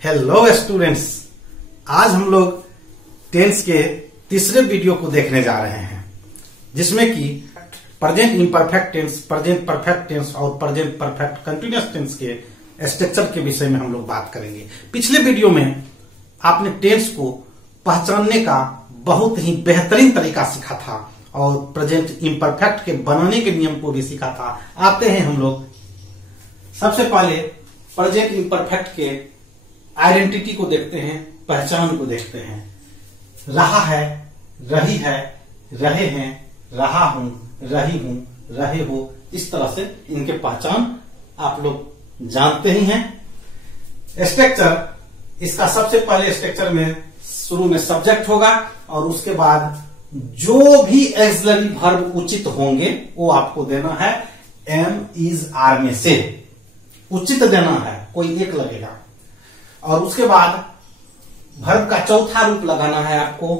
Hello students, आज हम लोग टेंस के तीसरे वीडियो को देखने जा रहे हैं, जिसमें कि present imperfect tense, present perfect tense और प्रेजेंट परफेक्ट कंटिन्यूअस टेंस के स्ट्रक्चर के विषय में हम लोग बात करेंगे। पिछले वीडियो में आपने टेंस को पहचानने का बहुत ही बेहतरीन तरीका सीखा था और प्रेजेंट इम्परफेक्ट के बनाने के नियम को भी सीखा था। आते हैं हम लोग सबसे पहले प्रेजेंट इम्परफेक्ट के आइडेंटिटी को देखते हैं, पहचान को देखते हैं। रहा है, रही है, रहे हैं, रहा हूं, रही हूं, रहे हो, इस तरह से इनके पहचान आप लोग जानते ही हैं। स्ट्रक्चर, इसका सबसे पहले स्ट्रक्चर में शुरू में सब्जेक्ट होगा और उसके बाद जो भी एक्सिलरी वर्ब उचित होंगे वो आपको देना है एम इज आर में से, उचित देना है, कोई एक लगेगा। और उसके बाद वर्ब का चौथा रूप लगाना है आपको।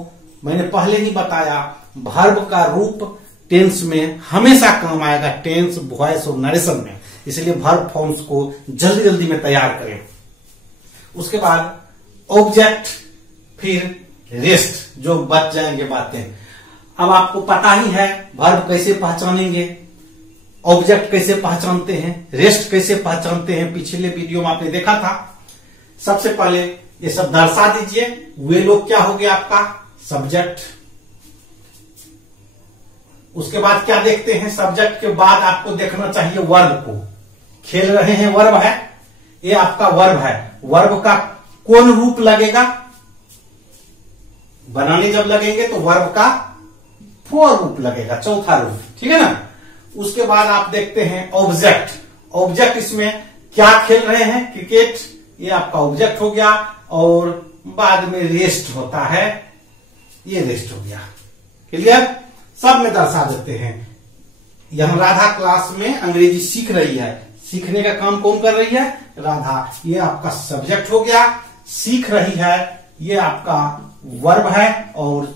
मैंने पहले ही बताया वर्ब का रूप टेंस में हमेशा काम आएगा, टेंस, वॉइस और नरेशन में, इसलिए वर्ब फॉर्म्स को जल्दी जल्दी में तैयार करें। उसके बाद ऑब्जेक्ट, फिर रेस्ट, जो बच जाएंगे बातें। अब आपको पता ही है वर्ब कैसे पहचानेंगे, ऑब्जेक्ट कैसे पहचानते हैं, रेस्ट कैसे पहचानते हैं, पिछले वीडियो में आपने देखा था। सबसे पहले ये सब दर्शा दीजिए। वे लोग क्या हो गया आपका सब्जेक्ट। उसके बाद क्या देखते हैं, सब्जेक्ट के बाद आपको देखना चाहिए वर्ब को। खेल रहे हैं वर्ब है, ये आपका वर्ब है। वर्ब का कौन रूप लगेगा, बनाने जब लगेंगे तो वर्ब का फोर रूप लगेगा, चौथा रूप, ठीक है ना। उसके बाद आप देखते हैं ऑब्जेक्ट। ऑब्जेक्ट इसमें क्या खेल रहे हैं, क्रिकेट, ये आपका ऑब्जेक्ट हो गया। और बाद में रेस्ट होता है, ये रेस्ट हो गया। क्लियर, सब में दर्शा देते हैं। यहां राधा क्लास में अंग्रेजी सीख रही है, सीखने का काम कौन कर रही है, राधा। ये आपका सब्जेक्ट हो गया। सीख रही है, ये आपका वर्ब है और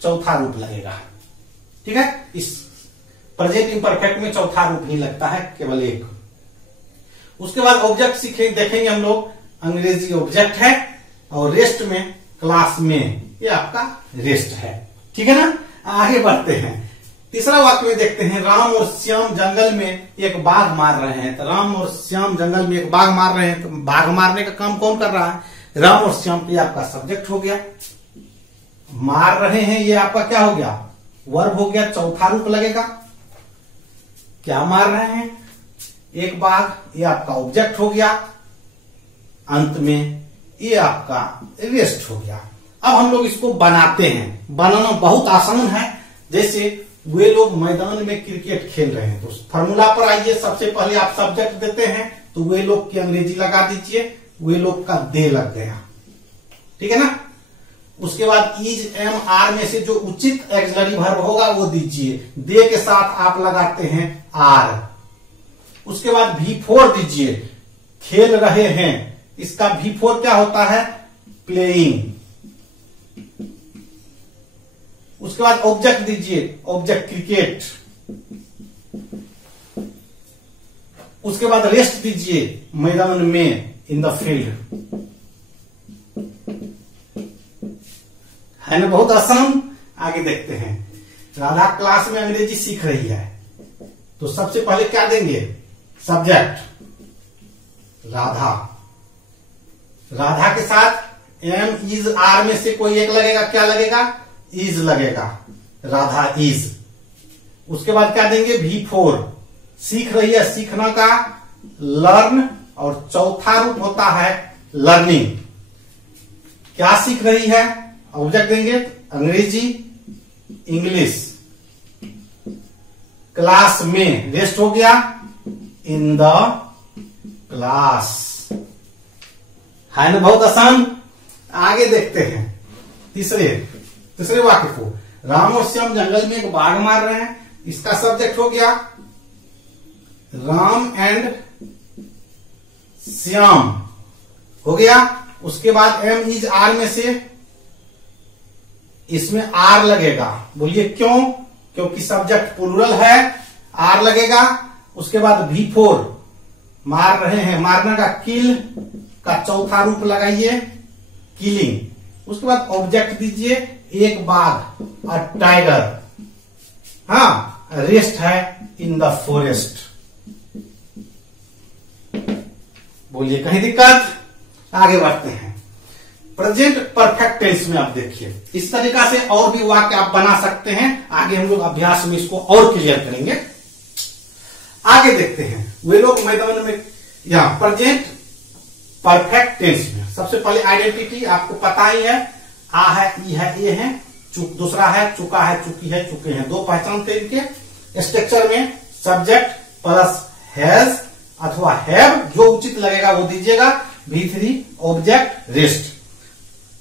चौथा रूप लगेगा, ठीक है। इस प्रेजेंट इम्परफेक्ट में चौथा रूप ही लगता है, केवल एक। उसके बाद ऑब्जेक्ट देखेंगे हम लोग, अंग्रेजी ऑब्जेक्ट है और रेस्ट में क्लास में, ये आपका रेस्ट है, ठीक है ना। आगे बढ़ते हैं, तीसरा वाक्य में देखते हैं। राम और श्याम जंगल में एक बाघ मार रहे हैं। तो राम और श्याम जंगल में एक बाघ मार रहे हैं, तो बाघ मारने का काम कौन कर रहा है, राम और श्याम। ये आपका सब्जेक्ट हो गया। मार रहे हैं, ये आपका क्या हो गया, वर्ब हो गया, चौथा रूप लगेगा। क्या मार रहे हैं, एक बाघ, ये आपका ऑब्जेक्ट हो गया। अंत में ये आपका रेस्ट हो गया। अब हम लोग इसको बनाते हैं। बनाना बहुत आसान है। जैसे वे लोग मैदान में क्रिकेट खेल रहे हैं, तो फॉर्मूला पर आइए। सबसे पहले आप सब्जेक्ट देते हैं, तो वे लोग की अंग्रेजी लगा दीजिए, वे लोग का दे लग गया, ठीक है ना। उसके बाद इज एम आर में से जो उचित एक्सिलरी वर्ब होगा वो दीजिए। दे के साथ आप लगाते हैं आर। उसके बाद V4 दीजिए, खेल रहे हैं, इसका V4 क्या होता है, प्लेइंग। उसके बाद ऑब्जेक्ट दीजिए, ऑब्जेक्ट क्रिकेट। उसके बाद रेस्ट दीजिए, मैदान में, इन द फील्ड, है ना, बहुत आसान। आगे देखते हैं, राधा क्लास में अंग्रेजी सीख रही है, तो सबसे पहले क्या देंगे, सब्जेक्ट राधा। राधा के साथ एम इज आर में से कोई एक लगेगा, क्या लगेगा, इज लगेगा, राधा इज। उसके बाद क्या देंगे, V4, सीख रही है, सीखना का लर्न, और चौथा रूप होता है लर्निंग। क्या सीख रही है, ऑब्जेक्ट देंगे, अंग्रेजी, इंग्लिश। क्लास में, रेस्ट हो गया, इन द क्लास, है ना, बहुत आसान। आगे देखते हैं तीसरे वाक्य को। राम और श्याम जंगल में एक बाघ मार रहे हैं, इसका सब्जेक्ट हो गया राम एंड श्याम, हो गया। उसके बाद एम इज आर में से इसमें आर लगेगा। बोलिए क्यों, क्योंकि सब्जेक्ट प्लूरल है, आर लगेगा। उसके बाद V4, मार रहे हैं, मारने का किल, का चौथा रूप लगाइए किलिंग। उसके बाद ऑब्जेक्ट दीजिए एक बाघ और टाइगर। हाँ, रेस्ट है इन द फॉरेस्ट। बोलिए कहीं दिक्कत? आगे बढ़ते हैं। प्रेजेंट परफेक्ट टेंस में आप देखिए, इस तरीका से और भी वाक्य आप बना सकते हैं। आगे हम लोग अभ्यास में इसको और क्लियर करेंगे। आगे देखते हैं, वे लोग मैदान में, यहां प्रेजेंट परफेक्ट टेंस में सबसे पहले आइडेंटिटी आपको पता ही है, आ है, ई है, ए है, दूसरा है चुका है, चुकी है, चुके हैं, दो पहचान थे इनके। स्ट्रक्चर में सब्जेक्ट प्लस हैज अथवा हैव, जो उचित लगेगा वो दीजिएगा। V3 object rest.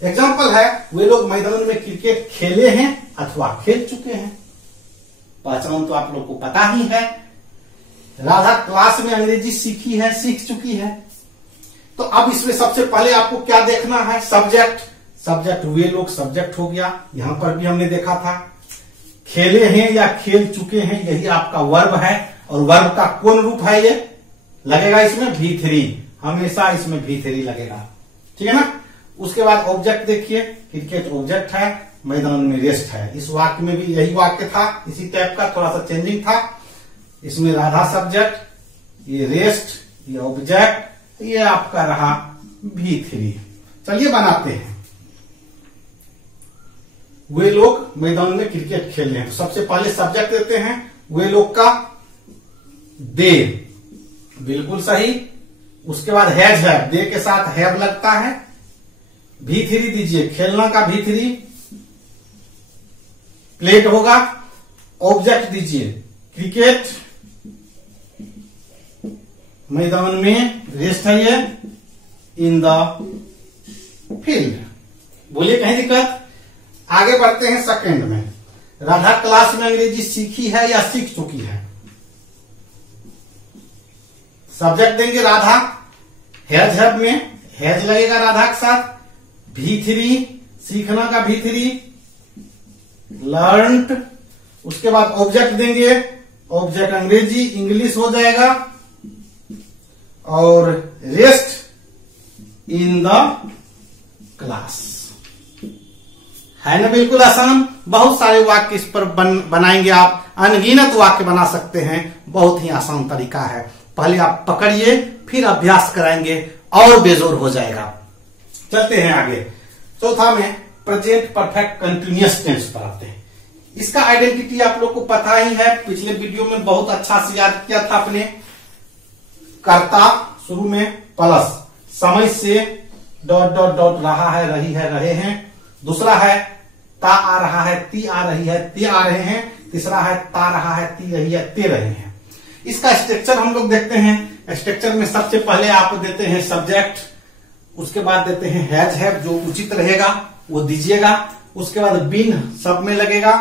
एग्जाम्पल है, वे लोग मैदान में क्रिकेट खेले हैं अथवा खेल चुके हैं। पहचान तो आप लोग को पता ही है। राधा क्लास में अंग्रेजी सीखी है, सीख चुकी है। तो अब इसमें सबसे पहले आपको क्या देखना है? सब्जेक्ट। सब्जेक्ट वे लोग सब्जेक्ट हो गया। यहां पर भी हमने देखा था खेले हैं या खेल चुके हैं, यही आपका वर्ब है। और वर्ब का कौन रूप है? ये लगेगा इसमें V3, हमेशा इसमें V3 लगेगा, ठीक है ना। उसके बाद ऑब्जेक्ट देखिए, क्रिकेट ऑब्जेक्ट है, मैदान में रेस्ट है। इस वाक्य में भी यही वाक्य था, इसी टाइप का, थोड़ा सा चेंजिंग था। इसमें राधा सब्जेक्ट, ये रेस्ट, ये ऑब्जेक्ट, ये आपका रहा V3। चलिए बनाते हैं। वे लोग मैदान में क्रिकेट खेल रहे हैं, तो सबसे पहले सब्जेक्ट देते हैं वे लोग का, दे, बिल्कुल सही। उसके बाद हैज है, दे के साथ हैव लगता है। V3 दीजिए, खेलना का V3 प्लेट होगा। ऑब्जेक्ट दीजिए, क्रिकेट, मैदान में रेस्ट है ये, इन द फील्ड। बोलिए कहीं दिक्कत? आगे बढ़ते हैं सेकंड में। राधा क्लास में अंग्रेजी सीखी है या सीख चुकी है? सब्जेक्ट देंगे राधा, हैज हैव में हैज लगेगा राधा के साथ। V3 सीखना का V3 लर्नड। उसके बाद ऑब्जेक्ट देंगे, ऑब्जेक्ट अंग्रेजी इंग्लिश हो जाएगा। और रेस्ट इन द क्लास। है ना बिल्कुल आसान। बहुत सारे वाक्य इस पर बनाएंगे आप, अनगिनत वाक्य बना सकते हैं। बहुत ही आसान तरीका है। पहले आप पकड़िए, फिर अभ्यास कराएंगे और बेजोर हो जाएगा। चलते हैं आगे। चौथा में प्रेजेंट परफेक्ट कंटिन्यूअस टेंस पर आते हैं। इसका आइडेंटिटी आप लोग को पता ही है, पिछले वीडियो में बहुत अच्छा से याद किया था आपने। कर्ता शुरू में प्लस, समय से डॉट डॉट डॉट, रहा है, रही है, रहे हैं। दूसरा है ता आ रहा है, ती आ रही है, ते आ रहे हैं। तीसरा है ता रहा है, ती रही है, ते रहे हैं। इसका स्ट्रक्चर हम लोग देखते हैं। स्ट्रक्चर में सबसे पहले आप देते हैं सब्जेक्ट, उसके बाद देते हैं हैज हैव, जो उचित रहेगा वो दीजिएगा। उसके बाद बीन सब में लगेगा।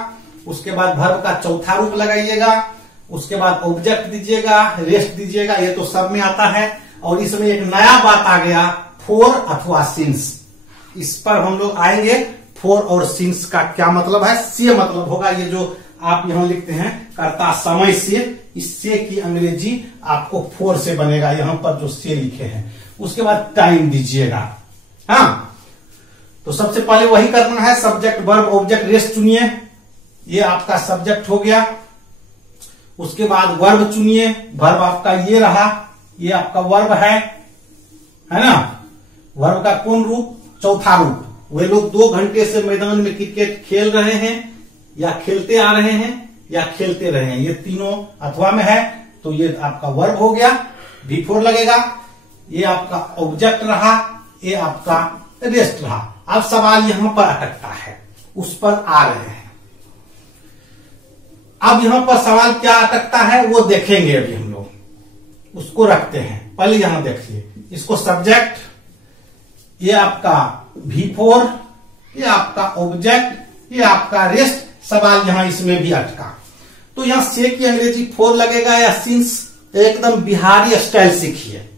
उसके बाद वर्ब का चौथा रूप लगाइएगा। उसके बाद ऑब्जेक्ट दीजिएगा, रेस्ट दीजिएगा, ये तो सब में आता है। और इसमें एक नया बात आ गया, फोर अथवा सिंस। इस पर हम लोग आएंगे। फोर और सिंस का क्या मतलब है? से मतलब होगा, ये जो आप यहां लिखते हैं कर्ता समय से, इस से की अंग्रेजी आपको फोर से बनेगा, यहां पर जो से लिखे हैं। उसके बाद टाइम दीजिएगा। हाँ, तो सबसे पहले वही करना है, सब्जेक्ट वर्ब ऑब्जेक्ट रेस्ट चुनिए, ये आपका सब्जेक्ट हो गया। उसके बाद वर्ब चुनिए, वर्ब आपका ये रहा, ये आपका वर्ब है ना। वर्ब का कौन रूप? चौथा रूप। वे लोग 2 घंटे से मैदान में क्रिकेट खेल रहे हैं या खेलते आ रहे हैं या खेलते रहे हैं, ये तीनों अथवा में है, तो ये आपका वर्ब हो गया, V4 लगेगा। ये आपका ऑब्जेक्ट रहा, ये आपका रेस्ट रहा। अब सवाल यहां पर अटकता है, उस पर आ रहे हैं। अब यहां पर सवाल क्या अटकता है वो देखेंगे, अभी हम लोग उसको रखते हैं। पहले यहां देखिए, इसको सब्जेक्ट, ये आपका V4, ये आपका ऑब्जेक्ट, ये आपका रेस्ट। सवाल यहां इसमें भी अटका, तो यहां से की अंग्रेजी 4 लगेगा या सिंस? एकदम बिहारी स्टाइल सीखिए।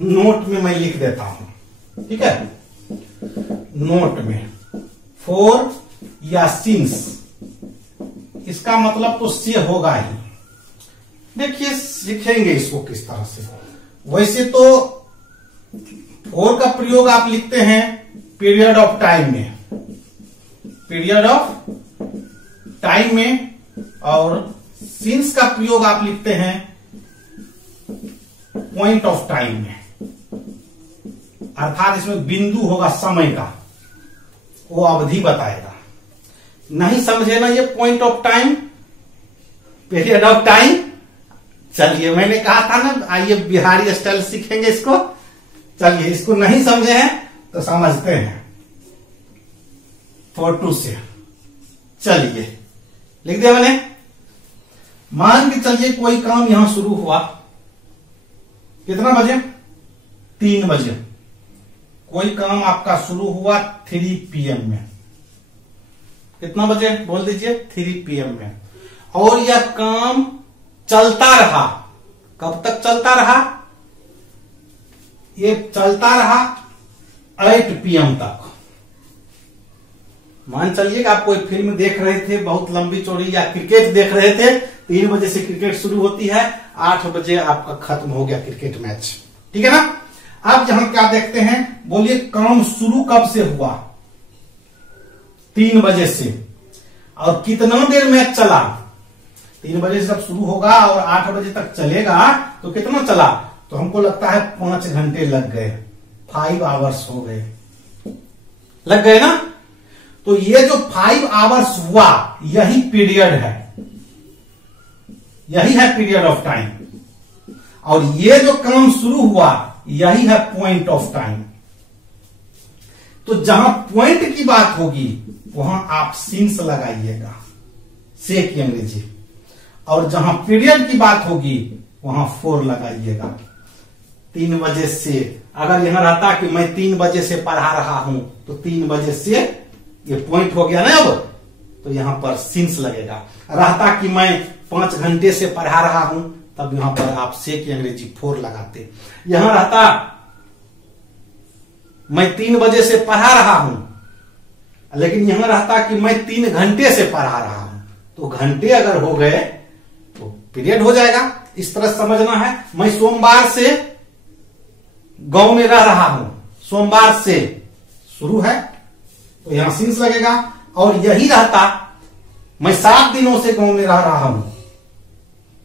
नोट में मैं लिख देता हूं, ठीक है। नोट में 4 या सिंस, इसका मतलब तो से होगा ही। देखिए सीखेंगे इसको किस तरह से। वैसे तो फोर का प्रयोग आप लिखते हैं पीरियड ऑफ टाइम में, पीरियड ऑफ टाइम में, और सिंस का प्रयोग आप लिखते हैं पॉइंट ऑफ टाइम में, अर्थात इसमें बिंदु होगा समय का, वो अवधि बताएगा। नहीं समझे ना ये point of time, period of time, चलिए मैंने कहा था ना आइए बिहारी स्टाइल सीखेंगे इसको। चलिए इसको नहीं समझे हैं तो समझते हैं फोटो से। चलिए लिख दिया मैंने। मान के चलिए कोई काम यहां शुरू हुआ, कितना बजे? 3 बजे। कोई काम आपका शुरू हुआ 3 PM में। कितना बजे बोल दीजिए? 3 PM में। और यह काम चलता रहा, कब तक चलता रहा? ये चलता रहा 8 PM तक। मान चलिए कि आप कोई फिल्म देख रहे थे बहुत लंबी चौड़ी, या क्रिकेट देख रहे थे, 3 बजे से क्रिकेट शुरू होती है, 8 बजे आपका खत्म हो गया क्रिकेट मैच, ठीक है ना। अब यहां क्या देखते हैं, बोलिए काम शुरू कब से हुआ? 3 बजे से। और कितना देर मैच चला? 3 बजे से जब शुरू होगा और 8 बजे तक चलेगा तो कितना चला? तो हमको लगता है 5 घंटे लग गए, 5 आवर्स हो गए, लग गए ना। तो ये जो 5 आवर्स हुआ यही पीरियड है, यही है पीरियड ऑफ टाइम। और ये जो काम शुरू हुआ यही है पॉइंट ऑफ टाइम। तो जहां पॉइंट की बात होगी वहां आप सिंस लगाइएगा, से की अंग्रेजी। और जहां पीरियड की बात होगी वहां 4 लगाइएगा। 3 बजे से, अगर यहां रहता कि मैं 3 बजे से पढ़ा रहा हूं तो 3 बजे से ये पॉइंट हो गया ना, अब तो यहां पर सिंस लगेगा। रहता कि मैं 5 घंटे से पढ़ा रहा हूं तब यहां पर आप से की अंग्रेजी 4 लगाते। यहां रहता मैं 3 बजे से पढ़ा रहा हूं, लेकिन यहां रहता कि मैं 3 घंटे से पढ़ा रहा हूं, तो घंटे अगर हो गए तो पीरियड हो जाएगा। इस तरह समझना है। मैं सोमवार से गांव में रह रहा हूं, सोमवार से शुरू है तो यहां सिंस लगेगा। और यही रहता मैं 7 दिनों से गांव में रह रहा हूं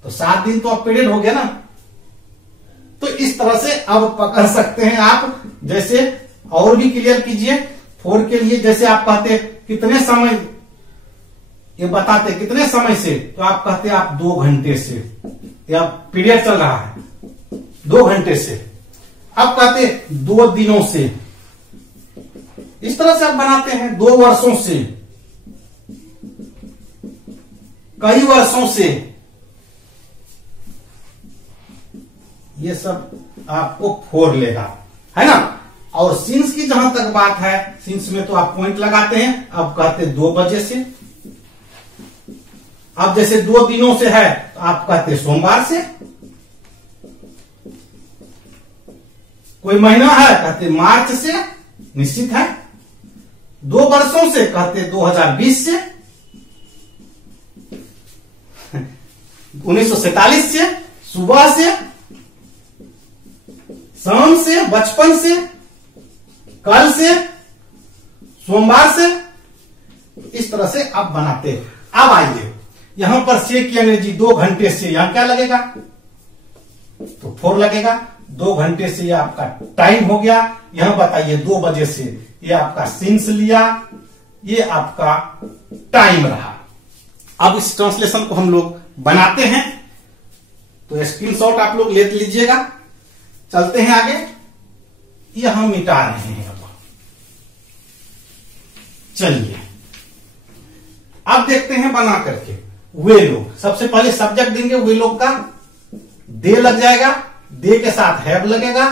तो 7 दिन तो अब पीरियड हो गया ना। तो इस तरह से अब पकड़ सकते हैं आप। जैसे और भी क्लियर कीजिए 4 के लिए, जैसे आप कहते कितने समय, ये बताते कितने समय से, तो आप कहते आप 2 घंटे से, या पीरियड चल रहा है 2 घंटे से। अब कहते 2 दिनों से, इस तरह से आप बनाते हैं। 2 वर्षों से, कई वर्षों से, ये सब आपको 4 लेगा, है ना। और सिंस की जहां तक बात है, सिंस में तो आप पॉइंट लगाते हैं। अब कहते 2 बजे से। अब जैसे 2 दिनों से है तो आप कहते सोमवार से। कोई महीना है कहते मार्च से, निश्चित है। 2 वर्षों से कहते 2020 से, 1947 से, सुबह से, शाम से, बचपन से, कल से, सोमवार से। इस तरह से आप बनाते हैं। अब आइए यहां पर से की अंग्रेजी 2 घंटे से, यहां क्या लगेगा? तो 4 लगेगा। 2 घंटे से ये आपका टाइम हो गया। यहां बताइए 2 बजे से, ये आपका सिंस लिया, ये आपका टाइम रहा। अब इस ट्रांसलेशन को हम लोग बनाते हैं, तो स्क्रीनशॉट आप लोग ले लीजिएगा। चलते हैं आगे। ये हम मिटा रहे हैं। अब चलिए अब देखते हैं बना करके। वे लोग, सबसे पहले सब्जेक्ट देंगे, वे लोग का दे लग जाएगा, दे के साथ हैव लगेगा।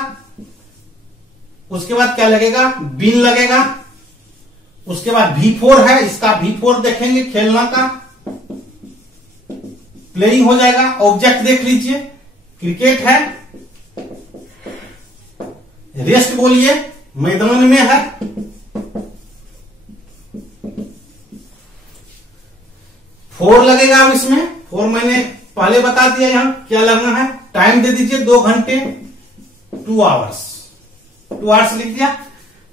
उसके बाद क्या लगेगा? बीन लगेगा। उसके बाद V4 है, इसका V4 देखेंगे, खेलना का, प्लेइंग हो जाएगा। ऑब्जेक्ट देख लीजिए, क्रिकेट है। रेस्ट बोलिए, मैदान में है। फोर लगेगा। अब इसमें 4 मैंने पहले बता दिया, यहां क्या लगना है, टाइम दे दीजिए 2 घंटे, 2 आवर्स। 2 आवर्स लिख दिया।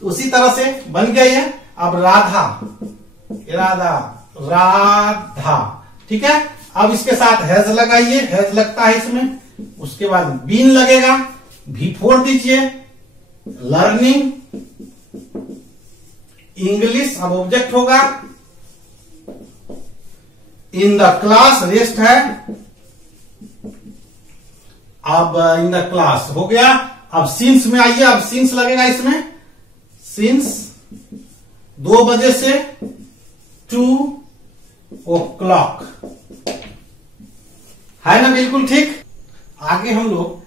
तो उसी तरह से बन गया ये। अब राधा, राधा, ठीक है। अब इसके साथ हैज लगाइए, हैज लगता है इसमें। उसके बाद बीन लगेगा, V4 दीजिए। लर्निंग इंग्लिश, अब ऑब्जेक्ट होगा। इन द क्लास, रेस्ट है। अब इन द क्लास हो गया। अब सिंस में आइए, अब सिंस लगेगा इसमें। सिंस 2 बजे से 2 o'clock, है ना, बिल्कुल ठीक। आगे हम लोग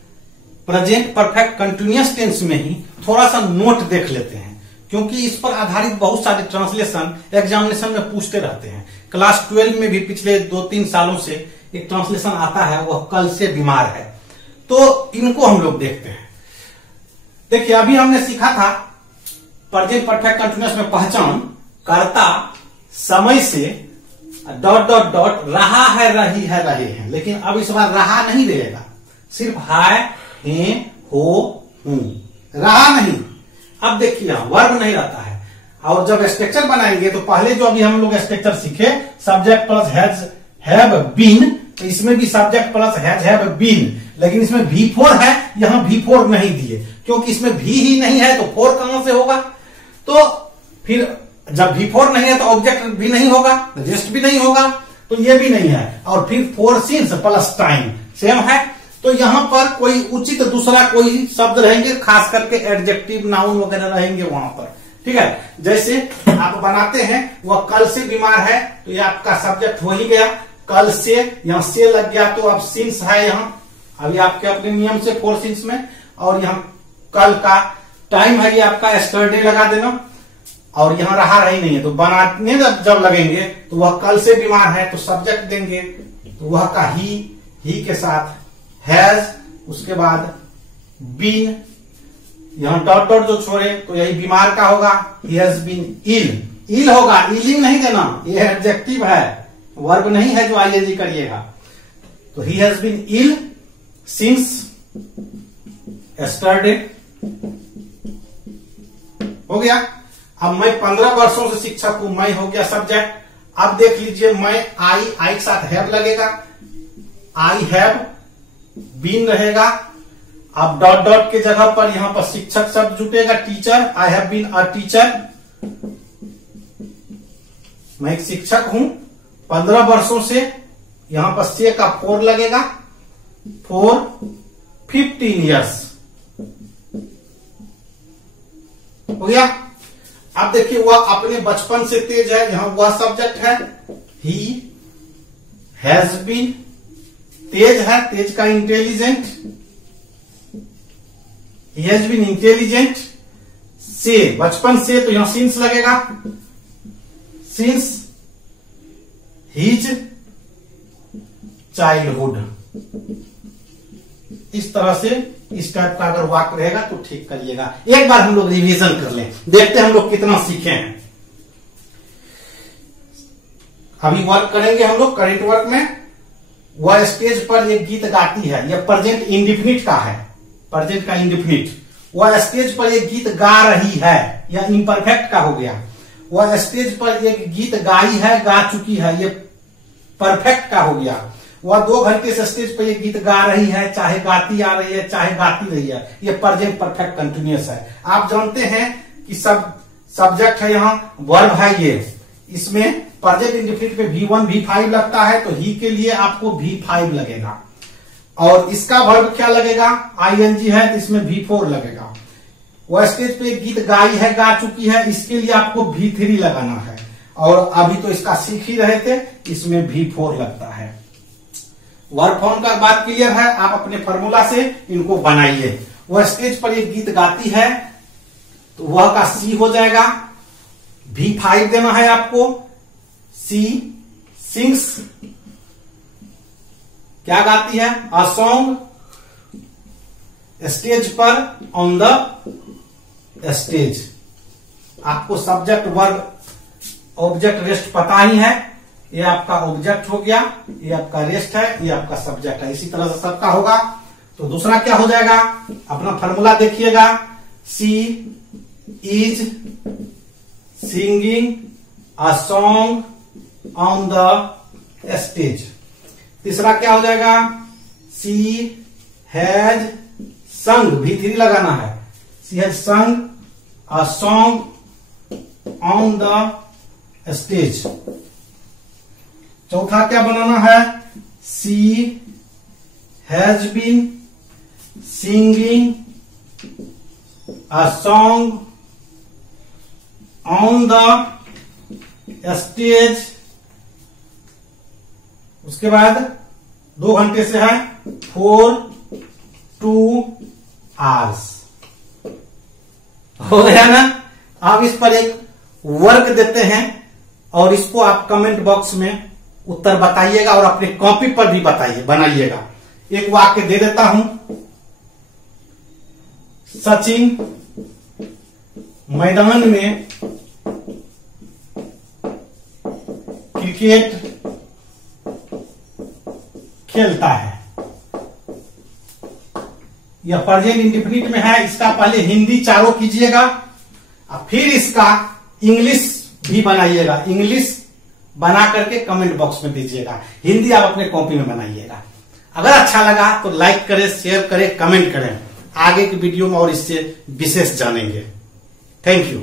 प्रेजेंट परफेक्ट कंटिन्यूअस टेंस में ही थोड़ा सा नोट देख लेते हैं, क्योंकि इस पर आधारित बहुत सारे ट्रांसलेशन एग्जामिनेशन में पूछते रहते हैं। क्लास 12 में भी पिछले 2-3 सालों से एक ट्रांसलेशन आता है, वह कल से बीमार है। तो इनको हम लोग देखते हैं। देखिए, अभी हमने सीखा था प्रेजेंट परफेक्ट कंटिन्यूअस में पहचान कर्ता समय से डॉट डॉट डॉट रहा है, रही है, रहे हैं। लेकिन अब इस बार रहा नहीं रहेगा, सिर्फ है, हो, हूं, रहा नहीं। अब देखिए, वर्ब नहीं रहता है। और जब स्ट्रक्चर बनाएंगे तो पहले जो अभी हम लोग स्ट्रक्चर सीखे, subject plus has, have been, तो इसमें भी subject plus has, have been. लेकिन इसमें V4 है, यहां V4 नहीं दिए, क्योंकि इसमें भी ही नहीं है, तो 4 कहां से होगा। तो फिर जब V4 नहीं है तो ऑब्जेक्ट भी नहीं होगा, रेस्ट भी नहीं होगा, तो ये भी नहीं है। और फिर 4 सिंस प्लस टाइम सेम है। तो यहां पर कोई उचित दूसरा कोई शब्द रहेंगे, खास करके एडजेक्टिव, नाउन वगैरह रहेंगे वहां पर, ठीक है। जैसे आप बनाते हैं, वह कल से बीमार है, तो ये आपका सब्जेक्ट हो ही गया। कल से, यहां से लग गया, तो अब सिंस है यहां, अभी आपके अपने नियम से 4 सिंस में। और यहां कल का टाइम है, ये आपका एस्टरडे लगा देना। और यहां रहा रही नहीं है, तो बनाने जब लगेंगे तो वह कल से बीमार है, तो सब्जेक्ट देंगे, तो वह का ही के साथ हैज, उसके बाद बीन, यहां डॉट डॉट जो छोड़े तो यही बीमार का होगा। ही हैज बीन इल, इल होगा, इलिंग नहीं देना, ये एडजेक्टिव है, वर्ब नहीं है जो आईएनजी करिएगा। तो he has been ill since yesterday, हो गया। अब मैं 15 वर्षों से शिक्षक हूं, मैं हो गया सब्जेक्ट। अब देख लीजिए, मैं आई के साथ हैव लगेगा, आई हैव बीन रहेगा। अब डॉट डॉट के जगह पर यहां पर शिक्षक शब्द जुटेगा, teacher, I have been a teacher. मैं एक शिक्षक हूं 15 वर्षों से, यहां पर से का 4 लगेगा, 4 15 ईयर्स, हो गया। अब देखिए, वह अपने बचपन से तेज है, यहां वह सब्जेक्ट है। ही हैज बीन, तेज है, तेज का intelligent, he has been intelligent. से बचपन से, तो यहां सिंस लगेगा, सिंस हिज चाइल्डहुड। इस तरह से इस टाइप का अगर वाक्य रहेगा तो ठीक करिएगा। एक बार हम लोग रिवीजन कर लें, देखते हैं हम लोग कितना सीखे हैं। अभी वर्क करेंगे हम लोग करेंट वर्क में। वह स्टेज पर एक गीत गाती है, यह प्रेजेंट इंडिफिनिट का है, प्रेजेंट का इंडिफिनिट। वह स्टेज पर एक गीत गा रही है, यह इम्परफेक्ट का हो गया। वह स्टेज पर एक गीत गाई है, गा चुकी है, यह परफेक्ट का हो गया। वह 2 घंटे से स्टेज पर एक गीत गा रही है, चाहे गाती आ रही है, चाहे गाती रही है, यह प्रेजेंट परफेक्ट कंटिन्यूअस है। आप जानते हैं कि सब्जेक्ट है, यहां वर्ब है ये, इसमें प्रेजेंट इंडिफिनिट में V1 V5 लगता है, तो ही के लिए आपको V5 लगेगा। और इसका वर्ब क्या लगेगा, ING है, तो इसमें V4 लगेगा। वह स्टेज पे एक गीत गाई है, गा चुकी है, इसके लिए आपको V3 लगाना है। और अभी तो इसका सीख ही रहे थे, इसमें V4 लगता है। वर्ब फॉर्म का बात क्लियर है, आप अपने फॉर्मूला से इनको बनाइए। वह स्टेज पर एक गीत गाती है, तो वह का सी हो जाएगा, V5 देना है आपको। सी सिंग्स, क्या गाती है, अ सॉन्ग, स्टेज पर, ऑन द स्टेज। आपको सब्जेक्ट वर्ब ऑब्जेक्ट रेस्ट पता ही है, ये आपका ऑब्जेक्ट हो गया, ये आपका रेस्ट है, ये आपका सब्जेक्ट है। इसी तरह से सबका होगा। तो दूसरा क्या हो जाएगा, अपना फॉर्मूला देखिएगा, she is singing a song on the stage. तीसरा क्या हो जाएगा, शी हैज संग, V3 लगाना है, she has sung a song on the stage. चौथा क्या बनाना है, she has been singing a song on the stage. उसके बाद 2 घंटे से है for 2 hours। हो गया ना। आप इस पर एक वर्क देते हैं और इसको आप कमेंट बॉक्स में उत्तर बताइएगा और अपने कॉपी पर भी बताइए, बनाइएगा। एक वाक्य दे देता हूं, सचिन मैदान में क्रिकेट खेलता है। यह प्रेजेंट इंडेफिनिट में है, इसका पहले हिंदी चारों कीजिएगा और फिर इसका इंग्लिश भी बनाइएगा। इंग्लिश बना करके कमेंट बॉक्स में दीजिएगा, हिंदी आप अपने कॉपी में बनाइएगा। अगर अच्छा लगा तो लाइक करें, शेयर करें, कमेंट करें। आगे की वीडियो में और इससे विशेष जानेंगे। Thank you.